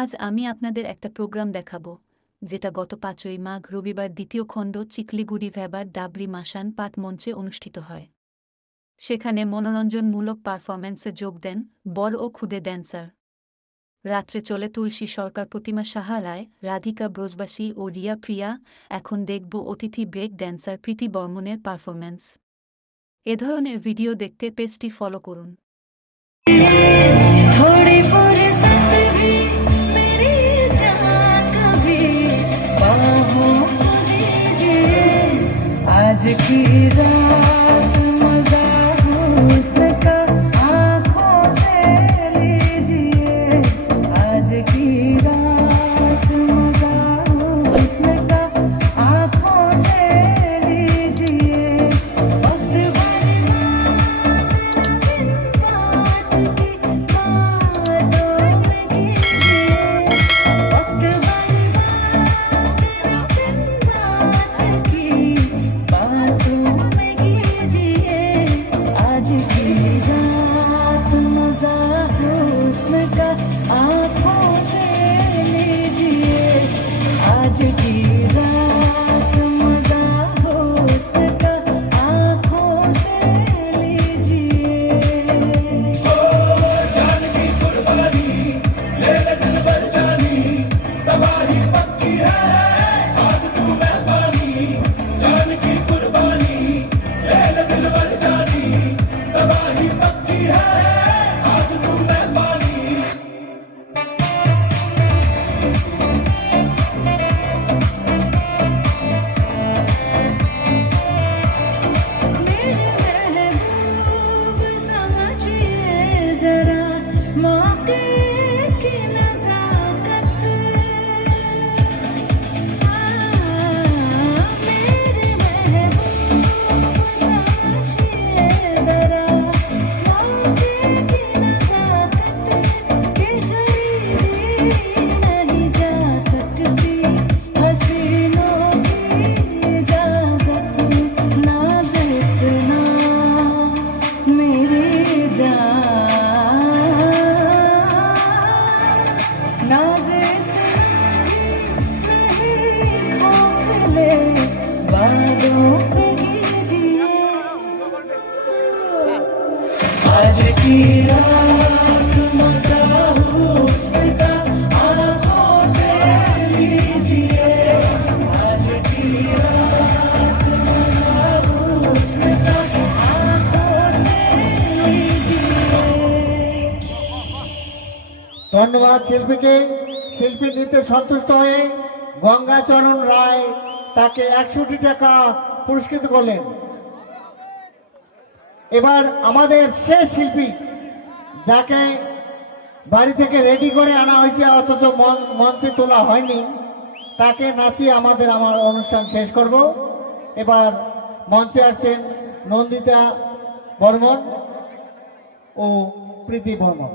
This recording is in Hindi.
আজ আমি আপনাদের একটা প্রোগ্রাম দেখাবো, যেটা গত ৫ই মাঘ রবিবার দ্বিতীয় খণ্ড চিকলিগুড়ি ভ্যাবার ডাবরি মাসান পাঠ মঞ্চে অনুষ্ঠিত হয়। সেখানে মনোরঞ্জনমূলক পারফরম্যান্সে যোগ দেন বড় ও ক্ষুদে ড্যান্সার। রাত্রে চলে তুলসী সরকার, প্রতিমা সাহা রায়, রাধিকা ব্রজবাসী ও রিয়া প্রিয়া। এখন দেখব অতিথি ব্রেক ড্যান্সার প্রীতি বর্মনের পারফরম্যান্স। এ ধরনের ভিডিও দেখতে পেজটি ফলো করুন। थोड़ी फुर्सत भी मेरी जहाँ कभी बाहों दीजिए, आज की रात मजा हुस्न का आँखों से लीजिए, आज की रात मजा हुस्न का आँखों से लीजिए, वक्त आँखों से लीजिए, आज की रात मजा हुस्न का आँखों से लीजिए। जान की कुर्बानी ले ले दिल भर जानी, तबाही पक्की है आज तू मेहरबानी। जान की कुर्बानी ले ले दिल भर जानी, तबाही पक्की है आज तू मेहरबानी। मेरे महबूब समझिए जरा मौके की नजाकत, मेरे महबूब समझिए जरा मौके की नजाकत, कि खरीदी नहीं जा सकती हसीनों की इजाजत, ना देखना मेरी जान, नाज इतना नहीं खोखले बादों पे कीजिए, आज की रात मजा हुस्न का आँखों से लीजिए, आज की रात मजा हुस्न का आँखों से लीजिए। ধন্যবাদ শিল্পীকে। শিল্পী নিতে সন্তুষ্ট হয়ে গঙ্গাচরণ রায় তাকে 100টি টাকা পুরস্কৃত করলেন। এবার আমাদের শেষ শিল্পী, যাকে বাড়ি থেকে রেডি করে আনা হয়েছে অথচ মঞ্চে তোলা হয়নি, তাকে নাচিয়ে আমার অনুষ্ঠান শেষ করব। এবার মঞ্চে আসছেন নন্দিতা বর্মন ও প্রীতি বর্মন।